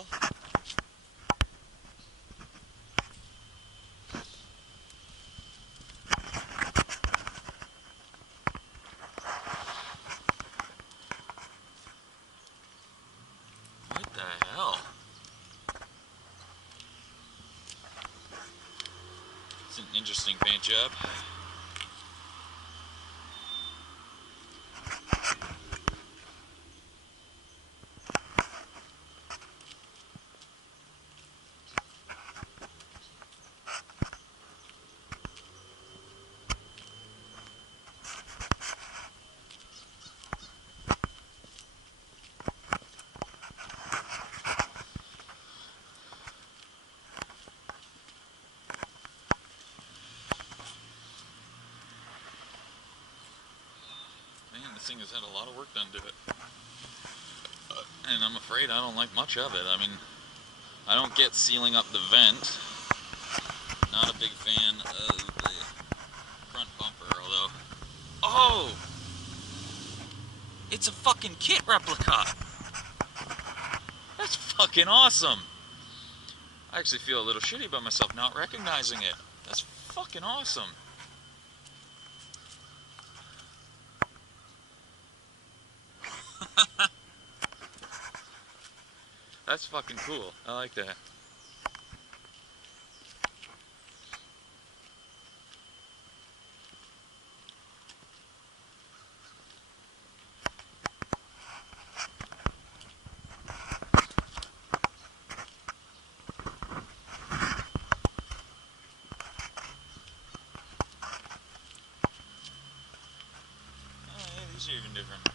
hell? What the hell? It's an interesting paint job. This thing has had a lot of work done to it, and I'm afraid I don't like much of it. I mean, I don't get sealing up the vent. Not a big fan of the front bumper, although... Oh! It's a fucking K.I.T.T replica! That's fucking awesome! I actually feel a little shitty about myself not recognizing it. That's fucking awesome. That's fucking cool. I like that. Oh, yeah, these are even different.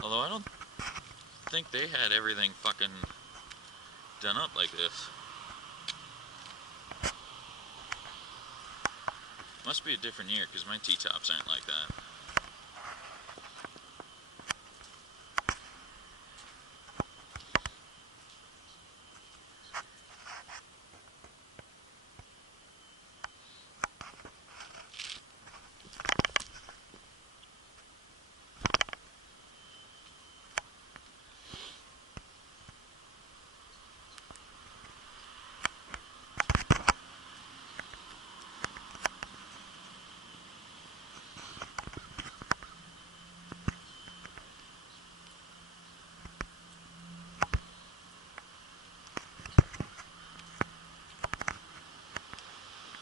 Although I don't think they had everything fucking done up like this. Must be a different year, because my T-tops aren't like that.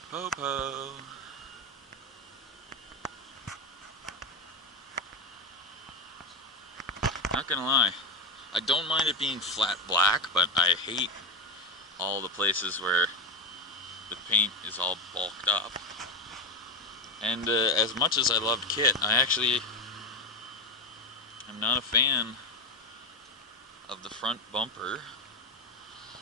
Popo. Not gonna lie, I don't mind it being flat black, but I hate all the places where the paint is all bulked up. And as much as I love K.I.T.T, I actually am not a fan of the front bumper.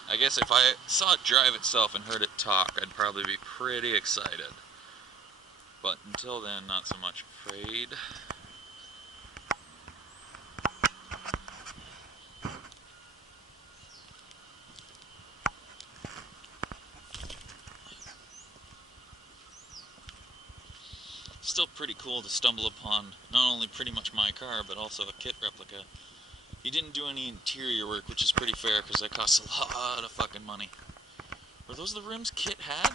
I guess if I saw it drive itself and heard it talk, I'd probably be pretty excited. But until then, not so much afraid. Still pretty cool to stumble upon not only pretty much my car, but also a K.I.T.T replica. He didn't do any interior work, which is pretty fair, because that costs a lot of fucking money. Were those the rims K.I.T.T had?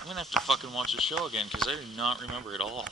I'm gonna have to fucking watch the show again, because I do not remember it all.